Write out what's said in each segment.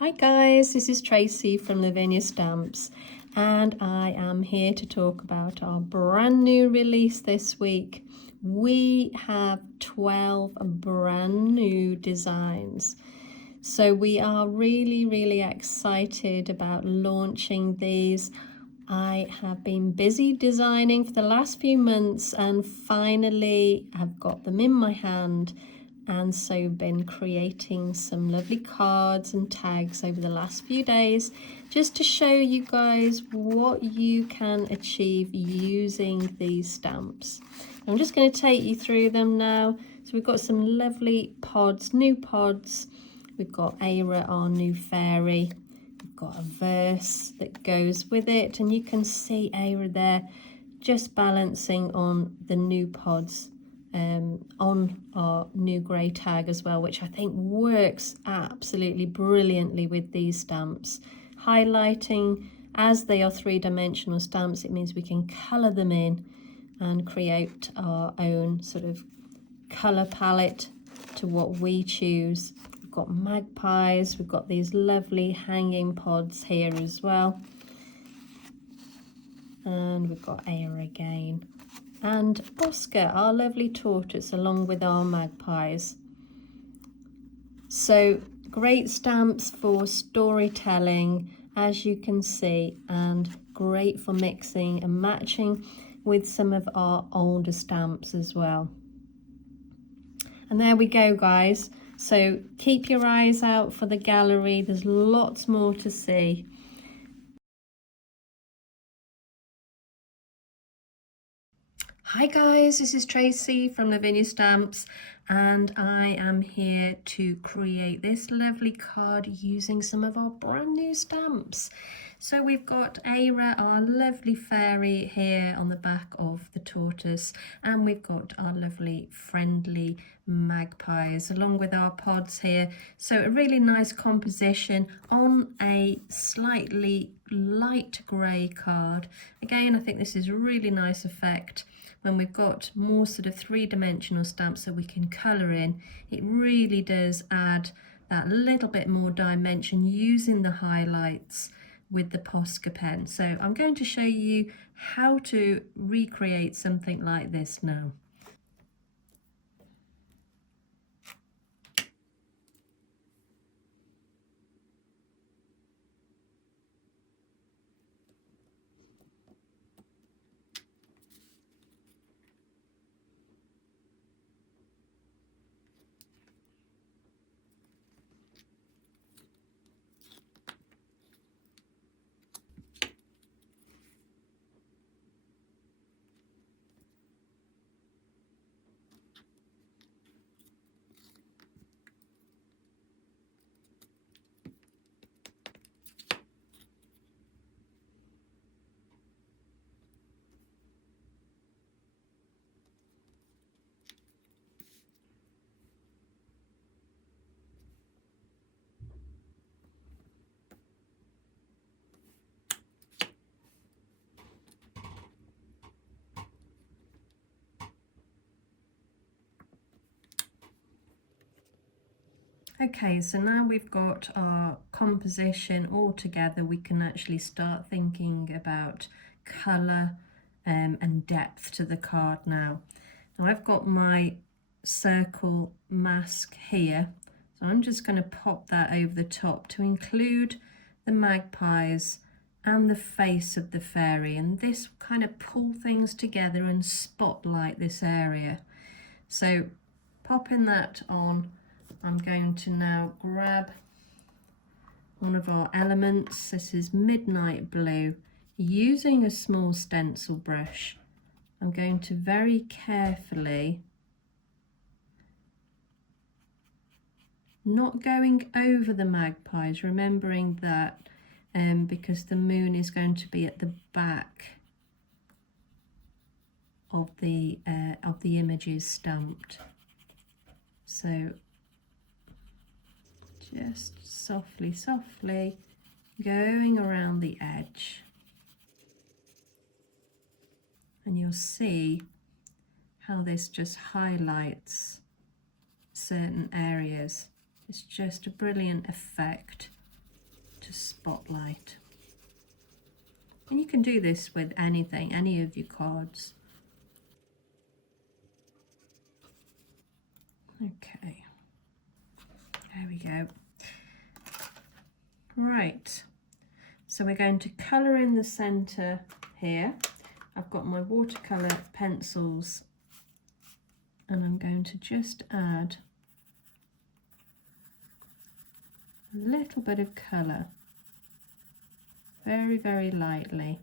Hi guys, this is Tracey from Lavinia Stamps, and I am here to talk about our brand new release this week. We have 12 brand new designs. So we are really excited about launching these. I have been busy designing for the last few months and finally I've got them in my hand, and so been creating some lovely cards and tags over the last few days just to show you guys what you can achieve using these stamps. I'm just going to take you through them now. So we've got some lovely pods, new pods. We've got Aira, our new fairy. We've got a verse that goes with it, and you can see Aira there just balancing on the new pods on our new grey tag as well, which I think works absolutely brilliantly with these stamps. Highlighting, as they are three-dimensional stamps, it means we can colour them in and create our own sort of colour palette to what we choose. We've got magpies, we've got these lovely hanging pods here as well, and we've got Air again, and Oscar, our lovely tortoise, along with our magpies. So great stamps for storytelling, as you can see, and great for mixing and matching with some of our older stamps as well. And there we go, guys. So keep your eyes out for the gallery. There's lots more to see. Hi guys, this is Tracey from Lavinia Stamps, and I am here to create this lovely card using some of our brand new stamps. So we've got Aira, our lovely fairy, here on the back of the tortoise, and we've got our lovely friendly magpies along with our pods here. So a really nice composition on a slightly light grey card. Again, I think this is a really nice effect when we've got more sort of three-dimensional stamps that we can colour in. It really does add that little bit more dimension using the highlights with the Posca pen. So I'm going to show you how to recreate something like this now. Okay, so now we've got our composition all together, we can actually start thinking about colour and depth to the card now. Now I've got my circle mask here, so I'm just going to pop that over the top to include the magpies and the face of the fairy, and this kind of pull things together and spotlight this area. So popping that on, I'm going to now grab one of our elements. This is Midnight Blue. Using a small stencil brush, I'm going to very carefully, not going over the magpies, remembering that because the moon is going to be at the back of the images stamped. So just softly going around the edge, and you'll see how this just highlights certain areas. It's just a brilliant effect to spotlight. And you can do this with anything, any of your cards. Okay, there we go. Right, so we're going to colour in the centre here. I've got my watercolour pencils and I'm going to just add a little bit of colour, very, very lightly.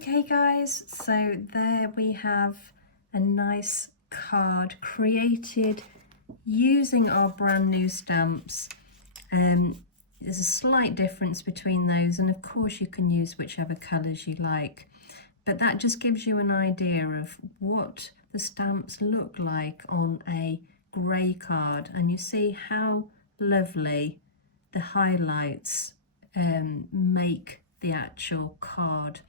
Okay guys, so there we have a nice card created using our brand new stamps. There's a slight difference between those, and of course you can use whichever colours you like, but that just gives you an idea of what the stamps look like on a grey card, and you see how lovely the highlights make the actual card.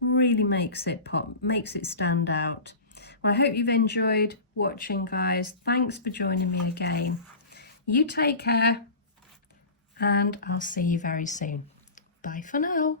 Really makes it pop, makes it stand out. Well, I hope you've enjoyed watching, guys. Thanks for joining me again. You take care, and I'll see you very soon. Bye for now.